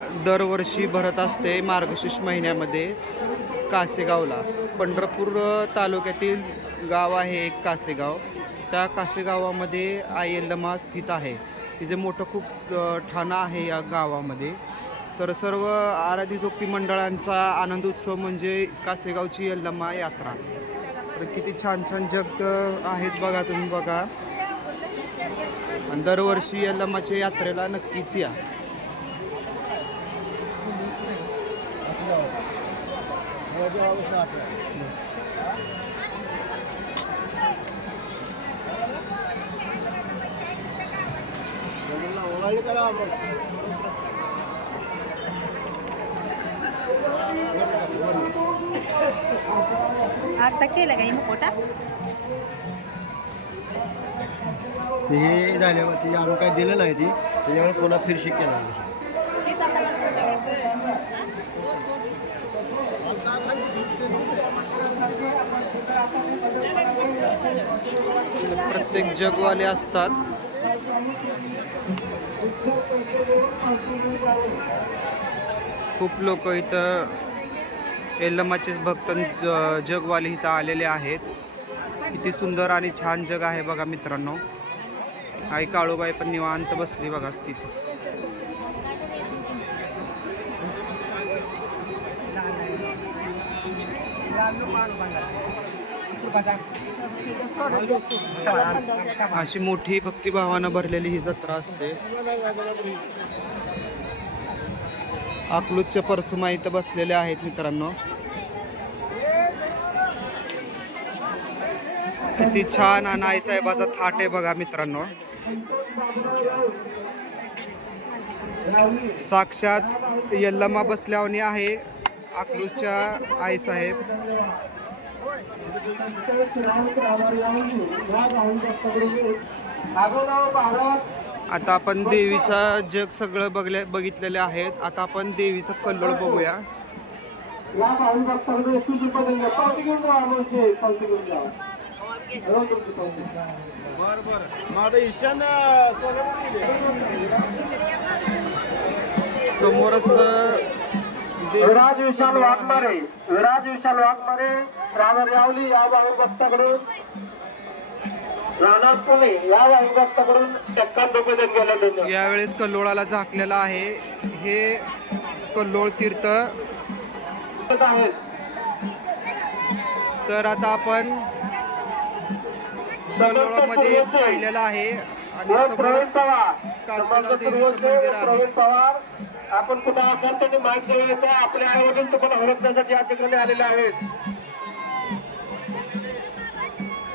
दरवर्षी भरत असते मार्गशीर्ष महिन्यामध्ये कासेगावला. पंढरपूर तालुक्यातील गाव आहे एक कासेगाव. त्या कासेगावामध्ये आई यल्लमा स्थित आहे. तिचे मोठं खूप ठाणं आहे या गावामध्ये. तर सर्व आराधी जोगती मंडळांचा आनंद उत्सव म्हणजे कासेगावची यल्लमा यात्रा. तर किती छान छान जग आहेत बघा, तुम्ही बघा. आणि दरवर्षी यल्लमाच्या यात्रेला नक्कीच या. आता केलं काही मुकोटा ते झाल्यावरती आम्ही काय दिलं नाही ती, त्याच्यामुळे पुन्हा फिरशी केला. प्रत्येक जगवाले असतात. खूप लोक इथं यल्लमाचेच भक्त जगवाले इथं आलेले आहेत. किती सुंदर आणि छान जग आहे बघा मित्रांनो. आई काळूबाई पण निवांत बसली बघा स्थित. अशी मोठी भक्तिभावानं भरलेली ही जत्रा असते. अकलूजच्या परसुमा इथं बसलेले आहेत मित्रांनो. किती छान आणि आईसाहेबाचा थाट आहे बघा मित्रांनो. साक्षात यल्लमा बसल्यावानी आहे अकलूजच्या आईसाहेब. आता आपण देवीचा जग सगळं बघितलेले आहेत. आता आपण देवीचा कल्लोळ बघूया. समोरच विराज विशाल वाघमारे, विराज विशाल वाघमारे राहणार यावली या भाऊ भक्ताकडून, राहणार पुणे या भाऊ भक्ताकडून 51 रुपये गेला. यावेळेस कल्लोळाला झाकलेला आहे. हे कल्लोळ तीर्थ आहेत. तर आता आपण कल्लोळामध्ये पाहिलेलं आहे आणि समोरच कासेगाव देवीचं मंदिर आहे. आपण कुठं असाल त्यांनी माहिती द्यायचं. आपल्या आई वडील तुम्हाला ओळखण्यासाठी या ठिकाणी आलेले आहेत.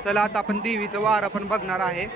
चला आता आपण देवीचं वार पण बघणार आहे.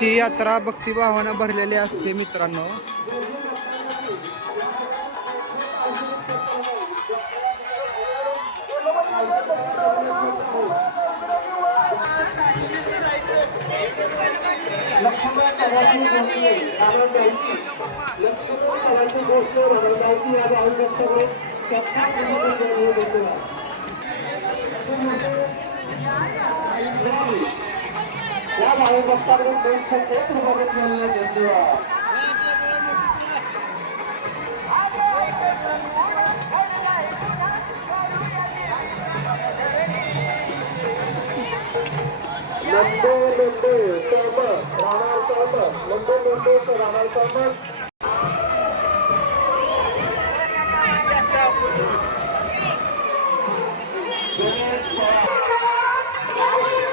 ती यात्रा भक्तिभावानं भरलेली असते मित्रांनो. या भाऊ भक्ताकडून 201 रुपये धन्यवाद. Thank you.